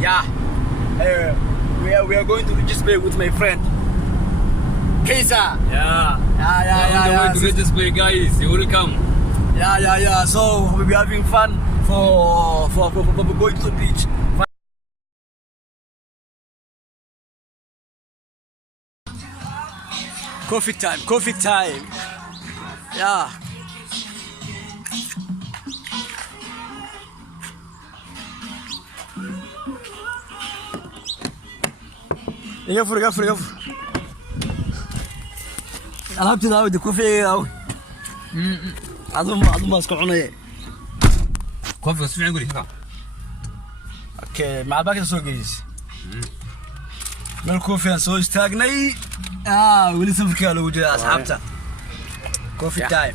Yeah. We are going to Regis Bay with my friend. Kayse. Yeah. Yeah. To Regis Bay, guys. You will come. Yeah. So we'll be having fun for going to the beach. Coffee time. Yeah. يفرق ألعبت داود كوفي أو عظم ماسك عناية كوفي بس فين أقولي أوكي مع باقي السوق جيس من الكوفي نسوي استاجني ولسه في كالو وجه أصحابته كوفي تايم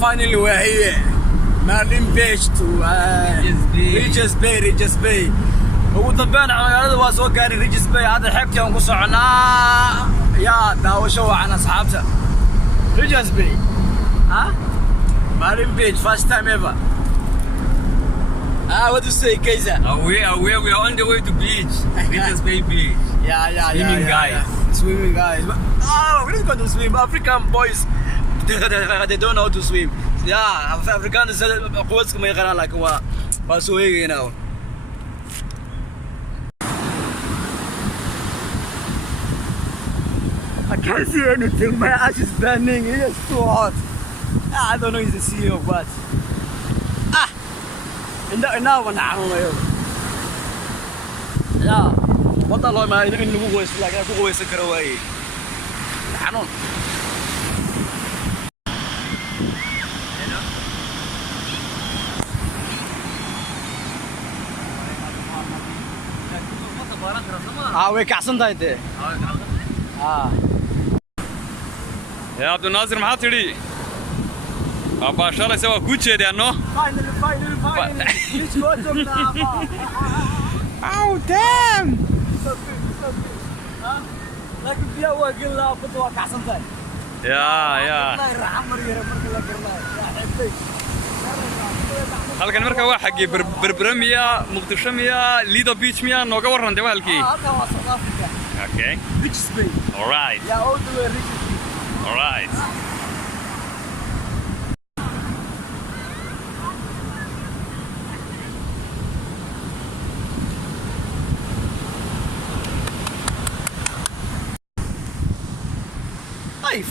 finally we're here. Marlin Beach to Regis Bay. وطبعنا هذا هو سوق كان Regis Bay هذا حبتي ونقصعنا يا داوشوا عن أصحابته Regis Bay Marlin Beach first time ever. What do you say, Kayse? We are on the way to beach. Regis Bay beach. Yeah. Swimming guys. Swimming guys. We're not going to swim. African boys. They don't know how to swim. Yeah, Africans قوتكم ما يقرأ لك هو فاسوي هنا. I can't see anything. My ass is burning. It's too hot. I don't know if it's the CEO, but now one hour. Yeah. What Allah ما إنه هو like هو يسكر away. حنون. way kacsan tahay de يا عبد الناصر ما تري Bashaal سوا كوتشي أنو finally let's go to now. Oh damn لكن في أول قلة فتوى كعسن tahay يا halkan marka waa xaqii berberamiya muqdishamiya lido beach miya nooga waran dawaalkii halkan waa South Africa okay Regis Bay all right yeah all the way Regis Bay all right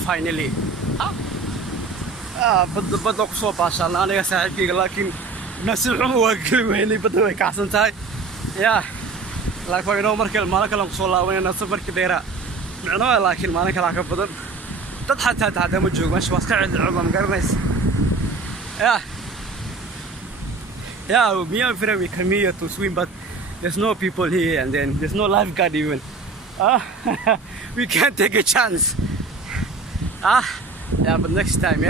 finally بدو قصوا باشال أنا ساعدك لكن نسيبهم وقلوا ويني بدو يكاسن تاي يا لكن فينو مركل ما لك لهم قصوا الله وين نسافر كبيرة معناه لكن ما لك لك بدن تضحك هذا مجوج مش واسكعد العظم قرنيس yeah me and friend we come here to swim but there's no people here and then there's no lifeguard even we can't take a chance yeah but next time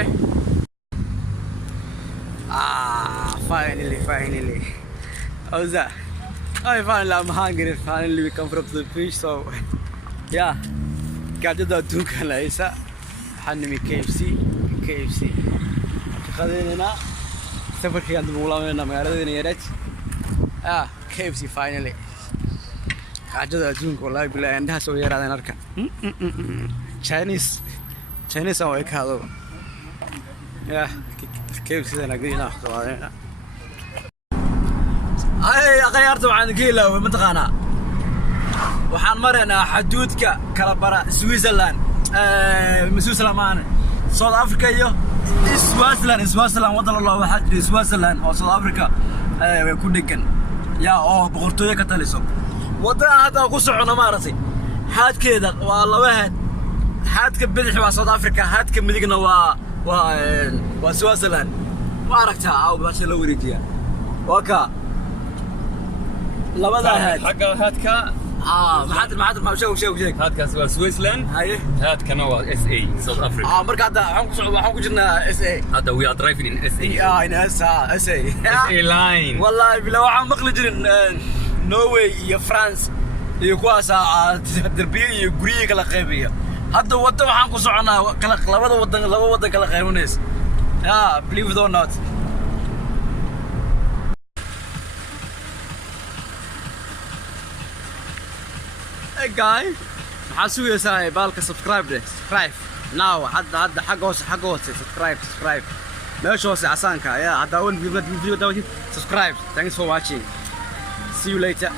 finally how's that finally I'm hungry finally we come from the beach so yeah قاعدة دوكا ليسا حنمي KFC خذينا سفر كي عند مولامنا مغاردنا يا ريت KFC finally قاعدة دوكا والله بالله عندها سوي هذا نركب Chinese أو هذا يا KFC أنا قلنا خذنا غيرت عن كيلو منطقنا وحان مرنا حدودك كالبرا سويسرلاند مسوسلا معنا ساوث أفريقيا يو سوازيلاند وطن الله واحد سوازيلاند أو ساوث أفريقيا يكون دكان يا أو بقرطوية كتاليسو وطن هذا قصعنا مارسي هاد كذا والله واحد هاد كبدح مع ساوث أفريقيا هاد كمديقنا وسوازيلاند ما عرفتها أو باش لو ريجيا وكا لبدا هاد حق هاتكا ما شو هاتكا سويسلاند هاي هات كانوا اس اي ساوث افريقيا مركا هذا حنكو جرنا اس اي هذا وي ار درايفين ان اس اي ان اس اي اس اي لاين والله بلا waxaan maqli jirin Norway iyo France iyo kuwaas darbiye iyo guriye kala qaybiya hadda wada waxaan ku soconaa kala laba wadan kala qaybanaysa believe it or not hey guy maxaa sugaysaa baalka subscribe now hadda xagga hoose subscribe meesha hoose casaanka hadda awal video subscribe thanks for watching see you later